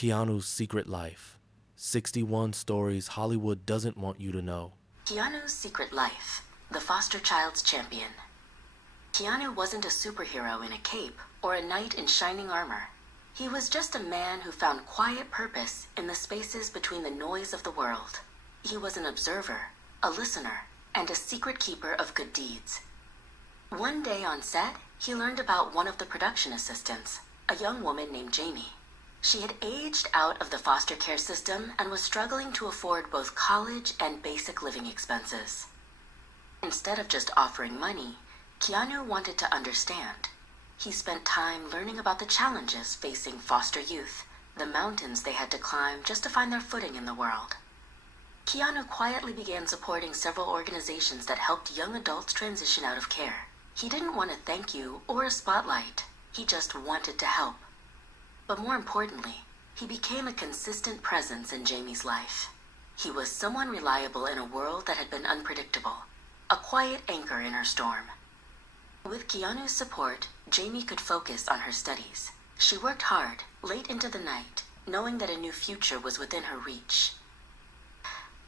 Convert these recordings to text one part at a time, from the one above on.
Keanu's Secret Life. 61 stories Hollywood doesn't want you to know. Keanu's Secret Life, the foster child's champion. Keanu wasn't a superhero in a cape or a knight in shining armor. He was just a man who found quiet purpose in the spaces between the noise of the world. He was an observer, a listener, and a secret keeper of good deeds. One day on set, he learned about one of the production assistants, a young woman named Jamie. She had aged out of the foster care system and was struggling to afford both college and basic living expenses. Instead of just offering money, Keanu wanted to understand. He spent time learning about the challenges facing foster youth, the mountains they had to climb just to find their footing in the world. Keanu quietly began supporting several organizations that helped young adults transition out of care. He didn't want a thank you or a spotlight. He just wanted to help. But more importantly, he became a consistent presence in Jamie's life. He was someone reliable in a world that had been unpredictable, a quiet anchor in her storm. With Keanu's support, Jamie could focus on her studies. She worked hard, late into the night, knowing that a new future was within her reach.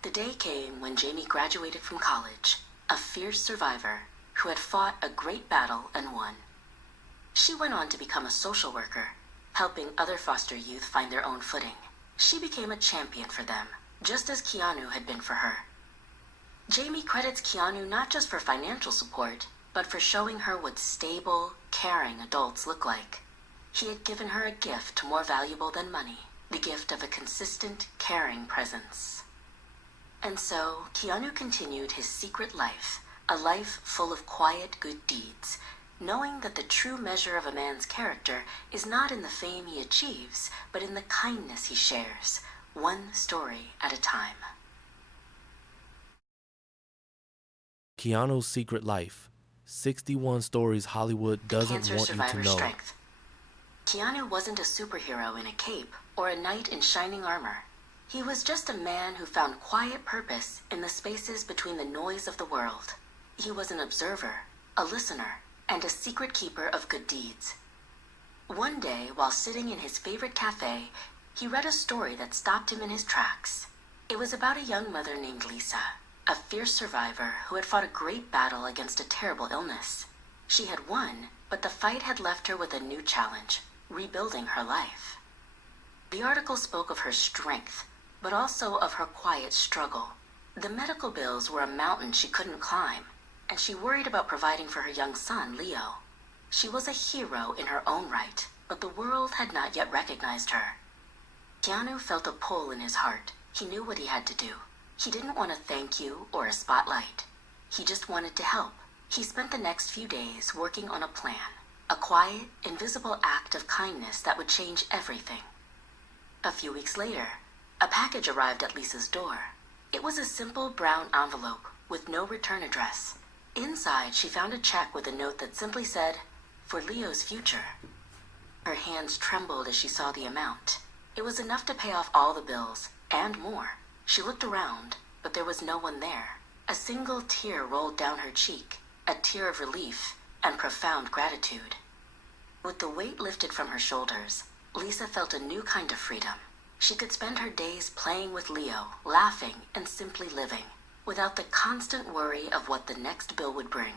The day came when Jamie graduated from college, a fierce survivor who had fought a great battle and won. She went on to become a social worker, helping other foster youth find their own footing. She became a champion for them, just as Keanu had been for her. Jamie credits Keanu not just for financial support, but for showing her what stable, caring adults look like. He had given her a gift more valuable than money, the gift of a consistent, caring presence. And so, Keanu continued his secret life, a life full of quiet, good deeds, knowing that the true measure of a man's character is not in the fame he achieves, but in the kindness he shares, one story at a time. Keanu's Secret Life. 61 stories Hollywood doesn't want you to know. Strength. Keanu wasn't a superhero in a cape or a knight in shining armor. He was just a man who found quiet purpose in the spaces between the noise of the world. He was an observer, a listener, and a secret keeper of good deeds. One day, while sitting in his favorite cafe, he read a story that stopped him in his tracks. It was about a young mother named Lisa, a fierce survivor who had fought a great battle against a terrible illness. She had won, but the fight had left her with a new challenge, rebuilding her life. The article spoke of her strength, but also of her quiet struggle. The medical bills were a mountain she couldn't climb, and she worried about providing for her young son, Leo. She was a hero in her own right, but the world had not yet recognized her. Keanu felt a pull in his heart. He knew what he had to do. He didn't want a thank you or a spotlight. He just wanted to help. He spent the next few days working on a plan, a quiet, invisible act of kindness that would change everything. A few weeks later, a package arrived at Lisa's door. It was a simple brown envelope with no return address. Inside, she found a check with a note that simply said, "For Leo's future." Her hands trembled as she saw the amount. It was enough to pay off all the bills, and more. She looked around, but there was no one there. A single tear rolled down her cheek, a tear of relief and profound gratitude. With the weight lifted from her shoulders, Lisa felt a new kind of freedom. She could spend her days playing with Leo, laughing, and simply living, without the constant worry of what the next bill would bring.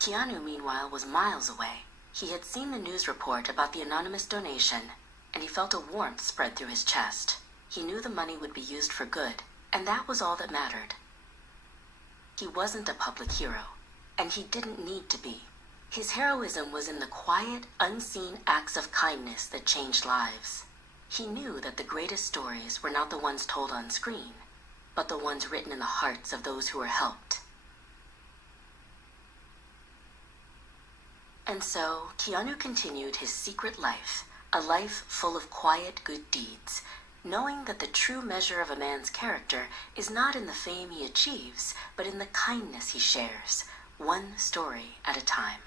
Keanu, meanwhile, was miles away. He had seen the news report about the anonymous donation, and he felt a warmth spread through his chest. He knew the money would be used for good, and that was all that mattered. He wasn't a public hero, and he didn't need to be. His heroism was in the quiet, unseen acts of kindness that changed lives. He knew that the greatest stories were not the ones told on screen, but the ones written in the hearts of those who were helped. And so, Keanu continued his secret life, a life full of quiet, good deeds, knowing that the true measure of a man's character is not in the fame he achieves, but in the kindness he shares, one story at a time.